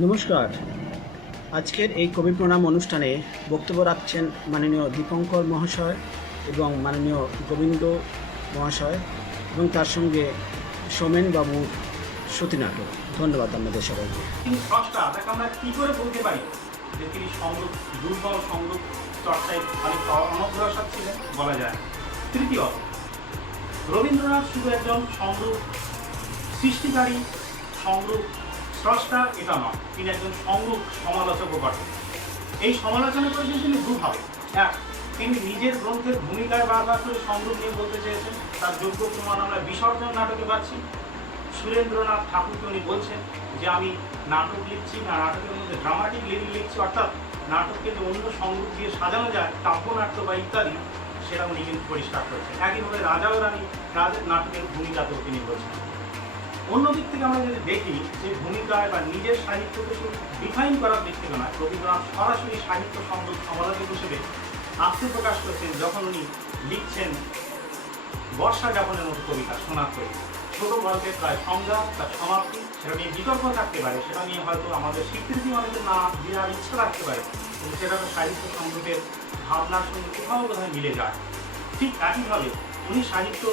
নমস্কার। আজকের এই কবি প্রণাম অনুষ্ঠানে বক্তব্য রাখছেন মাননীয় দীপঙ্কর মহাশয় এবং মাননীয় গোবিন্দ মহাশয় এবং তার সঙ্গে সোমেনবাবু সতীনাটক। ধন্যবাদ আপনাদের সবাইকে। তিনি স্রষ্টা, তাকে আমরা কি করে বলতে পারি যে তিনি সংগীত দুর্বল সংগীত চর্চায় খানিকটা অনগ্রসর ছিলেন? বলা যায়। তৃতীয়ত, রবীন্দ্রনাথ শুধু একজন সংগীত সৃষ্টিকারী, সংগীত স্রষ্টা এটা নয়, তিনি একজন সংগীত সমালোচকও বটেন। এই সমালোচনা করেছেন তিনি দুভাবে। এক, তিনি নিজের গ্রন্থের ভূমিকায় বারবার করে সংগীত নিয়ে বলতে চেয়েছেন। তার যোগ্য প্রমাণ আমরা বিসর্জন নাটকে পাচ্ছি। সুরেন্দ্রনাথ ঠাকুরকে উনি বলছেন যে আমি নাটক লিখছি না, নাটকের মধ্যে ড্রামাটিক লিরিক লিখছি, অর্থাৎ নাটককে যে অন্য সংগীত দিয়ে সাজানো যায়, কাব্যনাট্য বা ইত্যাদি, সেটা উনি কিন্তু পরিষ্কার করেছেন। একইভাবে রাজা ও রানী নাটকের ভূমিকাতেও তিনি বলছেন। অন্যদিক থেকে আমরা যদি দেখি যে ভূমিকায় বা নিজের সাহিত্যকে শুধু ডিফাইন করার দিক থেকে নয়, রবীন্দ্রনাথ সরাসরি সাহিত্য সংগীত সমালোচক হিসেবে আত্মপ্রকাশ করেছেন যখন উনি লিখছেন বর্ষা যাপনের মতো কবিতা শোনার তৈরি। ছোট গল্পের প্রায় সংজ্ঞা, তার সমাপ্তি, সেটা নিয়ে বিতর্ক থাকতে পারে, সেটা নিয়ে হয়তো আমাদের স্বীকৃতি অনেকের না দেওয়ার ইচ্ছা থাকতে পারে, কিন্তু সেটা তো সাহিত্য সংগীতের ভাবনার সঙ্গে কোথাও বোধহয় মিলে যায়। ঠিক একইভাবে উনি সাহিত্য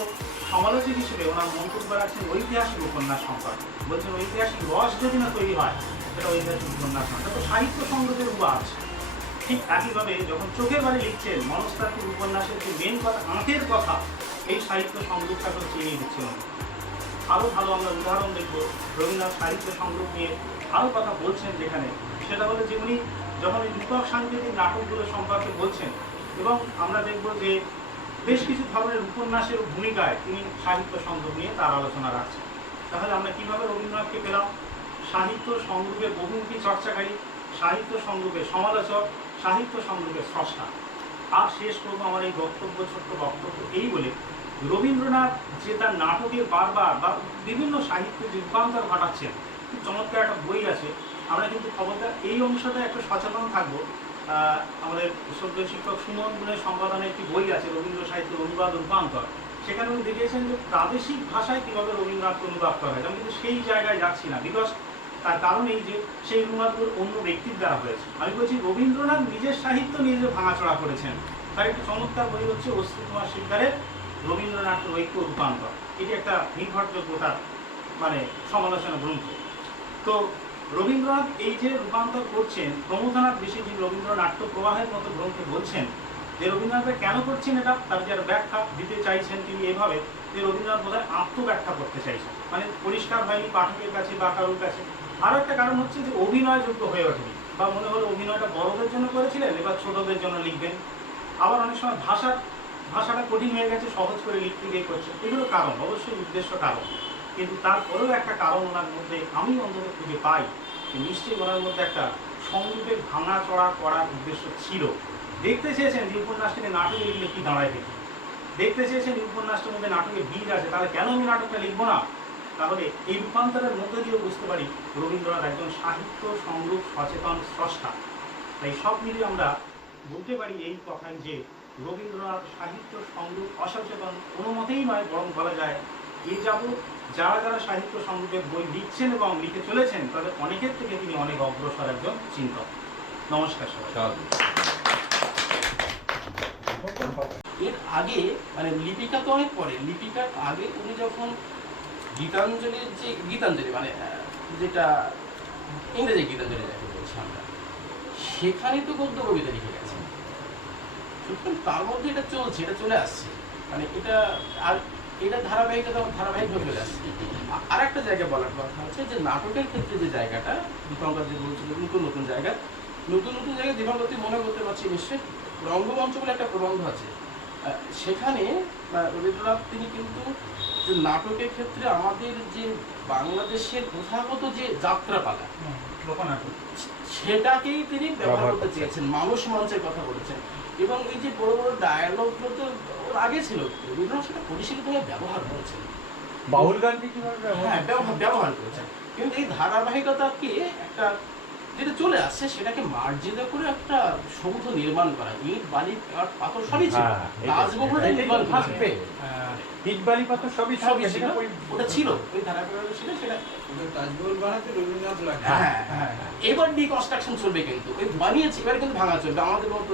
সমালোচক হিসেবে ওনার মন্তব্য রাখছেন ঐতিহাসিক উপন্যাস সম্পর্কে। বলছেন ঐতিহাসিক রস যদি না তৈরি হয়, সেটা ঐতিহাসিক উপন্যাস নয়, তো সাহিত্য সংগীতের উপাস। ঠিক একইভাবে যখন চোখের বাড়ি লিখছেন মনস্তাত্ত্বিক উপন্যাসের যে মেন কথা, আঁকের কথা, এই সাহিত্য সংগীতটাকেও চিনিয়ে দিচ্ছিলেন। আরও ভালো আমরা উদাহরণ দেখব, রবীন্দ্রনাথ সাহিত্য সংগ্রহ নিয়ে আরও কথা বলছেন যেখানে, সেটা হলো যে উনি যখন এই রূপক সাংকেতিক নাটকগুলো সম্পর্কে বলছেন, এবং আমরা দেখব যে বেশ কিছু ধরনের উপন্যাসের ভূমিকায় তিনি সাহিত্য সংগ্রহ নিয়ে তার আলোচনা রাখছেন। তাহলে আমরা কীভাবে রবীন্দ্রনাথকে পেলাম? সাহিত্য সংগ্রহের বহুমুখী চর্চাকারী, সাহিত্য সংগ্রহের সমালোচক, সাহিত্য সংগ্রহের স্রষ্টা। আর শেষ করবো আমার এই ছোট্ট বক্তব্য এই বলে, রবীন্দ্রনাথ যে তার নাটকে বারবার বা বিভিন্ন সাহিত্যে যে রূপান্তর ঘটাচ্ছেন, খুব চমৎকার একটা বই আছে। আমরা কিন্তু খবরদার এই অংশটা একটু সচেতন থাকবো। আমাদের শ্রদ্ধেয় শিক্ষক সুমন গুণের সম্পাদনে একটি বই আছে, রবীন্দ্র সাহিত্যের অনুবাদ রূপান্তর। সেখানে উনি দেখিয়েছেন যে প্রাদেশিক ভাষায় কীভাবে রবীন্দ্রনাথকে অনুবাদ করা হয়। আমি কিন্তু সেই জায়গায় যাচ্ছি না, বিকজ তার কারণ এই যে সেই অনুবাদগুলো অন্য ব্যক্তির দ্বারা হয়েছে। আমি বলছি রবীন্দ্রনাথ নিজের সাহিত্য নিজে ভাঙাচোরা করেছেন। তার একটি চমৎকার বই হচ্ছে অশ্রু কুমার শিকদারের রবীন্দ্রনাথের ঐক্য রূপান্তর। এটি একটা নির্ভরযোগ্যতার সমালোচনা গ্রন্থ। তো রবীন্দ্রনাথ এই যে রূপান্তর করছেন, প্রমথনাথ ঋষি রবীন্দ্রনাট্য প্রবাহের মতো গ্রন্থে বলছেন যে রবীন্দ্রনাথ কেন করছেন এটা, তার যে ব্যাখ্যা দিতে চাইছেন তিনি এভাবে যে রবীন্দ্রনাথ বোধহয় আত্মব্যাখ্যা করতে চাইছেন, পরিষ্কার হয়নি পাঠকের কাছে বা কারোর কাছে। আরও একটা কারণ হচ্ছে যে অভিনয়যোগ্য হয়ে ওঠেনি, বা মনে হলো অভিনয়টা বড়দের জন্য করেছিলেন, এবার ছোটদের জন্য লিখবেন। আবার অনেক সময় ভাষাটা কঠিন হয়ে গেছে, সহজ করে লিখতে গিয়ে করছে। এগুলো কারণ, অবশ্যই উদ্দেশ্য কারণ, কিন্তু তারপরেও একটা কারণ ওনার মধ্যে আমি অন্তত খুঁজে পাই, নিশ্চয়ই ওনার মধ্যে একটা সংগীতের ভাঙাচড়া করার উদ্দেশ্য ছিল। দেখতে চেয়েছেন যে উপন্যাসটিকে নাটকে লিখলে কি দাঁড়ায় দেখি, দেখতে চেয়েছেন এই উপন্যাসটার মধ্যে নাটকের বীজ আছে, তাহলে কেন আমি নাটকটা লিখবো না? তাহলে এই রূপান্তরের মধ্যে দিয়েও বুঝতে পারি রবীন্দ্রনাথ একজন সাহিত্য সংরূপ সচেতন স্রষ্টা। তাই সব মিলিয়ে আমরা বলতে পারি এই কথাই যে রবীন্দ্রনাথ সাহিত্য সংরূপ অসচেতন কোনো মতেই নয়, বরং বলা যায় এ যাবৎ যারা সাহিত্য সংরূপের বই লিখছেন এবং লিখে চলেছেন, তাদের অনেকের থেকে তিনি অনেক অগ্রসর একজন চিন্তক। নমস্কার সবাই। এর আগে লিপিকা তো অনেক পরে, লিপিকার আগে উনি যখন গীতাঞ্জলির যে গীতাঞ্জলি যেটা ইংরেজি গীতাঞ্জলি যাকে বলছি আমরা, সেখানে তো গদ্য কবিতা লিখে গেছেন। সুতরাং তার মধ্যে এটা চলছে, এটা চলে আসছে, এটা আর এটা ধারাবাহিকভাবে চলে আসছে। আর একটা জায়গায় বলার কথা হচ্ছে যে নাটকের ক্ষেত্রে যে জায়গাটা দীপঙ্কর যে বলছিল, নতুন জায়গা দীপঙ্কর মনে করতে পারছি নিশ্চয়ই, রঙ্গমঞ্চ বলে একটা প্রবন্ধ আছে, সেখানে রবীন্দ্রনাথ তিনি কিন্তু যে নাটকের ক্ষেত্রে আমাদের যে বাংলাদেশের প্রথাগত যে যাত্রাপালা সেটাকেই তিনি ব্যবহার করতে চেয়েছেন, মানুষ মঞ্চের কথা বলেছেন। এবং এই যে বড় বড় ডায়ালগগুলো তো ওর আগে ছিল, রবীন্দ্রনাথ সেটা পরিশীলিতভাবে ব্যবহার করেছেন, বাউল গানকে কিভাবে ব্যবহার করেছেন। কিন্তু এই ধারাবাহিকতাকে একটা যেটা চলে আসছে সেটাকে মার্জিত করে একটা সৌধ নির্মাণ করা, ইট বালি আর পাথর সবই ছিল, তাজমহলটা নির্মাণ থাকবে, ইট বালি পাথর সবই সবই ছিল, ওটা ছিল ওই ধারাবাহিক ছিল সেটা। তাজমহল বানাতে রবীন্দ্রনাথ লাগে। এবার ডিকনস্ট্রাকশন চলবে, কিন্তু ওই বানিয়েছে এবার কিন্তু ভাঙা চলবে, আমাদের মতো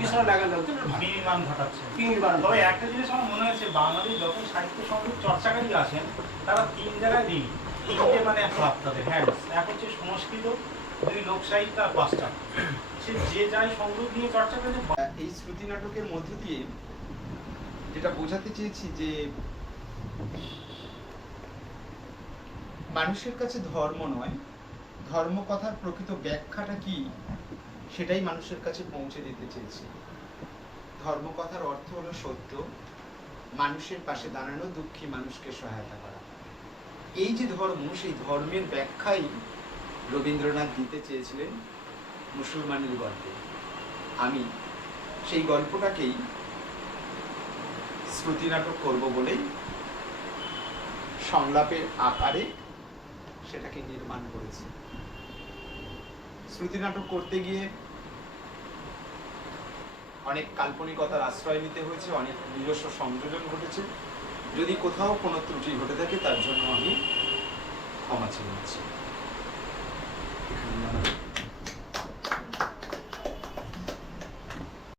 পিছনে লাগানো হচ্ছে নির্মাণ ঘটাচ্ছে। নির্মাণ। তবে একটা জিনিস আমার মনে হয়েছে, বাঙালি যত সাহিত্য সংগীত চর্চাকারী আছেন তারা 3 জায়গায় দিন, 3টে মানে হাত তাদের হ্যান্ডস। এক হচ্ছে সংস্কৃত, 2 লোক সাহিত্য আর পাঁচটা। সে যে যাই সংগীত নিয়ে চর্চা করে। এই শ্রুতি নাটকের মধ্য দিয়ে যেটা বোঝাতে চেয়েছি যে মানুষের কাছে ধর্ম নয়, ধর্ম কথার প্রকৃত ব্যাখ্যাটা কি সেটাই মানুষের কাছে পৌঁছে দিতে চেয়েছি। ধর্ম কথার অর্থ হলো সত্য, মানুষের পাশে দাঁড়ানো, দুঃখী মানুষকে সহায়তা করা। এই যে ধর্ম, সেই ধর্মের ব্যাখ্যাই রবীন্দ্রনাথ দিতে চেয়েছিলেন মুসলমানের গল্পে। আমি সেই গল্পটাকেই শ্রুতি নাটক করব বলেই সংলাপের আকারে সেটাকে নির্মাণ করেছি। শ্রুতি নাটক করতে গিয়ে অনেক কাল্পনিকতার আশ্রয় নিতে হয়েছে, অনেক নিজস্ব সংযোজন ঘটেছে। যদি কোথাও কোনো ত্রুটি ঘটে থাকে তার জন্য আমি ক্ষমা চেয়ে নিচ্ছি।